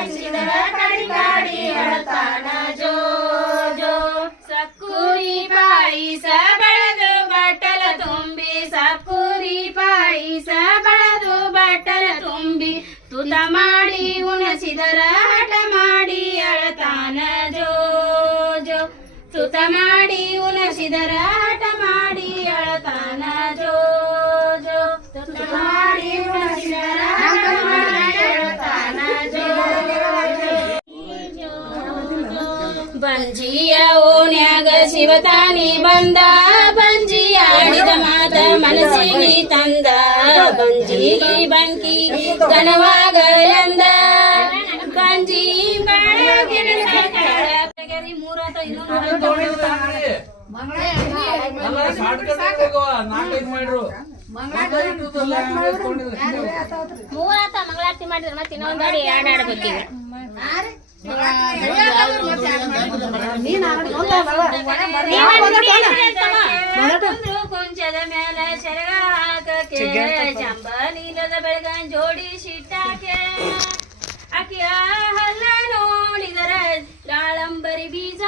ಕಾಯಿಸಿದರ ಕಡಿ ಕಾಡಿ ಅಳತಾನ ಜೋ ಜೋ. ಸಕ್ಕೂರಿ ಪಾಯಿಸ ಬೆಳೆದು ಬಟ್ಟಲ ತುಂಬಿ, ಸಕ್ಕೂರಿ ಪಾಯಿಸ ಬೆಳೆದು ಬಟ್ಟಲ ತುಂಬಿ, ತುತ ಮಾಡಿ ಉಣಸಿದರ ಹಠ ಮಾಡಿ ಅಳತಾನ ಜೋ ಜೋ. ತುತ ಮಾಡಿ ಉಣಸಿದರ ಬಂಜಿಯ ಓನ್ಯಾಗ ಶಿವತಾನಿ ಬಂದ. ಬಂಜಿಯ ಆಡಿದ ಮಾತ ಮನಸ್ಸಿಗೆ ತಂದ. ಬಂಜಿಗೆ ಬಂಕಿ ಬೆಳಗಿನ ಸಕ್ಕಳ ಮೂರಾತ ಮೂರಾತ ಮಂಗಳಾರತಿ ಮಾಡಿದ್ರೆ ಮತ್ತೆ ಇನ್ನೊಂದು ಎರಡು ಆಡ್ಬೇಕೀಗ ಕುಂಚದ ಮೇಲೆ ಸೆರಗ ಹಾಕಕ್ಕೆ ಚಂಬ ನೀಲದ ಬೆಳಗನ್ ಜೋಡಿ ಶಿಟ್ಟಾಕೆ ಅಕ್ಕಿಯ ಹಲ್ಲ ನೋಡಿದರ ಲಾಳಂಬರಿ ಬೀಜ